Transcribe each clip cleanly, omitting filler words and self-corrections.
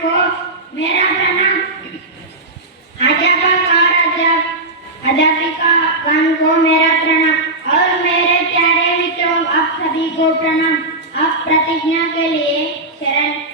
को मेरा प्रणाम। अध्यापक और अध्यापिकागण को मेरा प्रणाम और मेरे प्यारे मित्रों आप सभी को प्रणाम। अब प्रतिज्ञा के लिए शरण।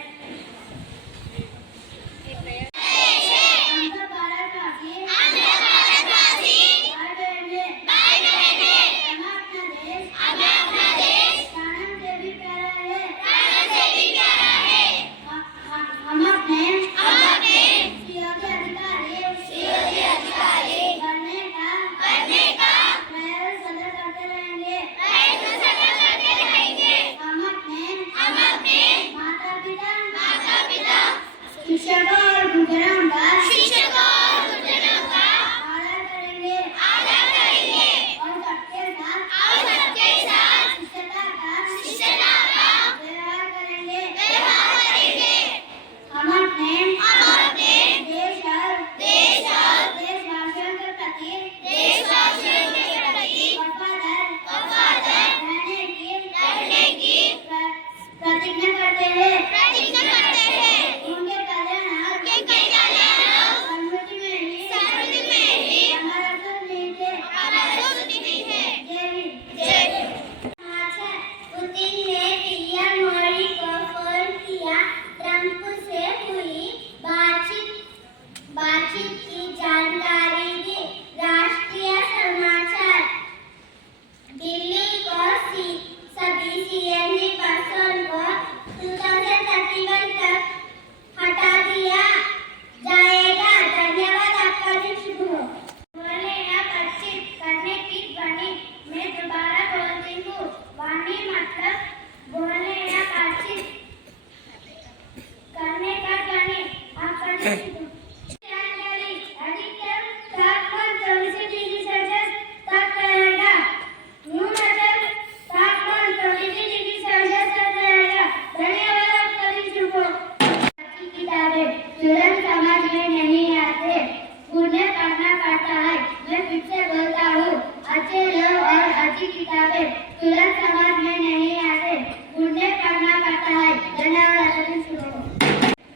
तुरंत समझ में नहीं आते, उन्हें पढ़ना पड़ता है। धन्यवाद।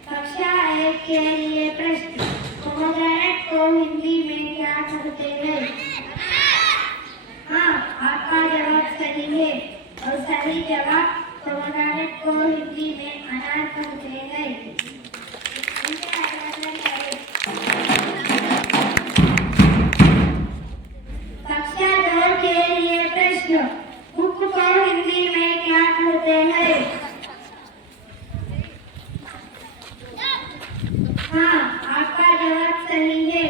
कक्षा 1 के लिए प्रश्न। पोमोग्रेनेट को हिंदी में क्या कहते हैं? हाँ, आपका जवाब सही है और सही जवाब पोमोग्रेनेट को हिंदी में अनार कहते हैं। कक्षा 2 के लिए प्रश्न। बुक को हिंदी में क्या कहते हैं? हाँ, आपका जवाब सही है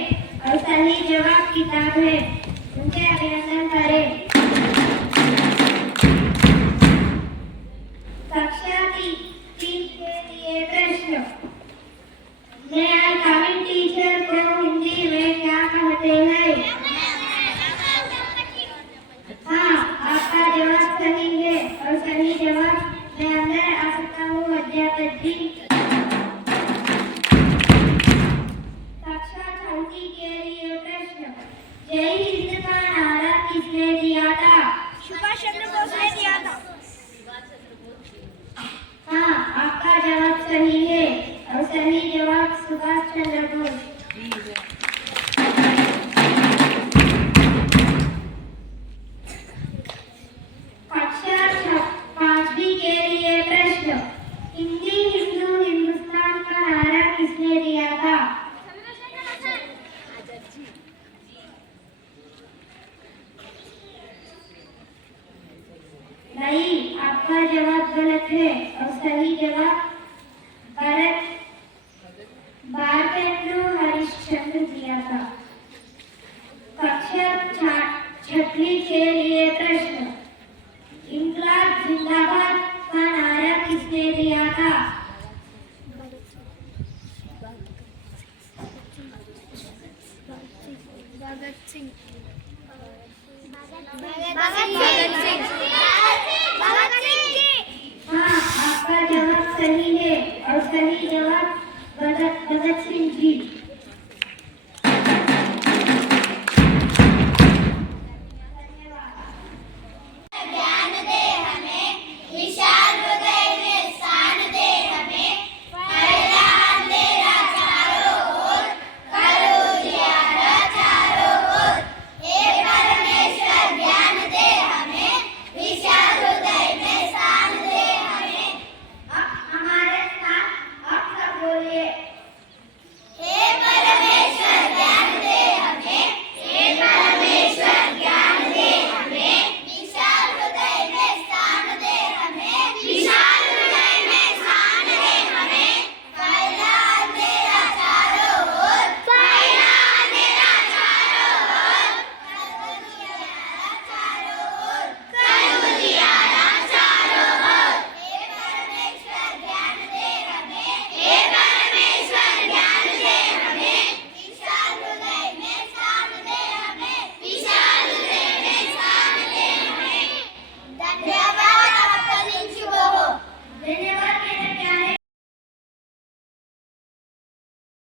और सही जवाब किताब है। उनके अभिनंदन करें। कक्षा 3 के लिए प्रश्न। मैं आज कमिंग टीचर को हिंदी में क्या कहते हैं? हाँ, आपका जवाब सही है और सही जवाब मैं अंदर आ सकता हूँ अध्यापक जी। कक्षा 4 के लिए प्रश्न। जय हिंद का नारा किसने दिया था? सुभाष चंद्र बोस ने दिया था। हाँ, आपका जवाब सही है और सही जवाब सुभाष चंद्र बोस। कक्षा 5 के लिए प्रश्न। हिंदी हिंदू हिंदुस्तान का नारा किसने दिया था? नहीं, आपका जवाब गलत है और सही जवाब भारतेंदु हरिश्चंद्र दिया था। कक्षा 6 के लिए प्रश्न। इंकलाब जिंदाबाद का नारा किसने दिया था? भगत सिंह। हाँ, आपका जवाब सही है और सही जवाब भगत सिंह जी।